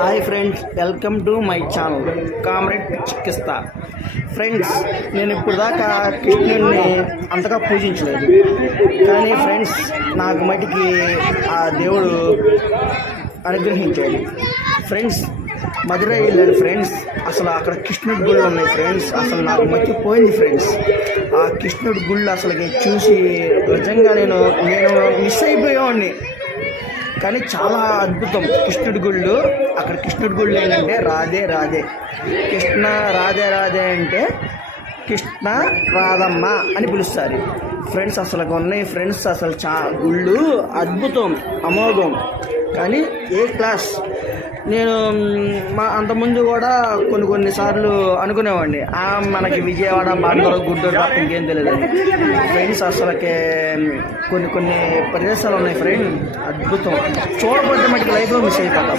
Hi friends, welcome to my channel comrade చికిత్స. Friends, నేను ఇప్పుడు దాకా కృష్ణుడిని అంతగా పూజించలేదు, కానీ ఫ్రెండ్స్ నాకు మటుకి ఆ దేవుడు అనుగ్రహించాడు. ఫ్రెండ్స్, మధురై వెళ్ళాను ఫ్రెండ్స్. అసలు అక్కడ కృష్ణుడి గుళ్ళు ఉన్నాయి ఫ్రెండ్స్. అసలు నాకు మర్చిపోయింది ఫ్రెండ్స్. ఆ కృష్ణుడి గుళ్ళు అసలుకి చూసి నిజంగా నేను మిస్ అయిపోయేవాడిని. కానీ చాలా అద్భుతం కృష్ణుడి గుళ్ళు. అక్కడ కృష్ణుడి గుళ్ళు ఏంటంటే రాధే రాధే, కృష్ణ రాధే రాధే అంటే కృష్ణ రాధమ్మ అని పిలుస్తారు ఫ్రెండ్స్. అసలు ఉన్నాయి ఫ్రెండ్స్, అసలు గుళ్ళు అద్భుతం, అమోఘం. కానీ ఏ క్లాస్. నేను అంతకుముందు కూడా కొన్నిసార్లు అనుకునేవాడిని మనకి విజయవాడ బాండవరం గుంటూరు తప్ప ఇంకేం తెలియదు ఫ్రెండ్స్. అసలుకే కొన్ని ప్రదేశాలు ఉన్నాయి ఫ్రెండ్, అద్భుతం. చూడబోతే మటుకు లైఫ్లో మిస్ అయిపోతాం.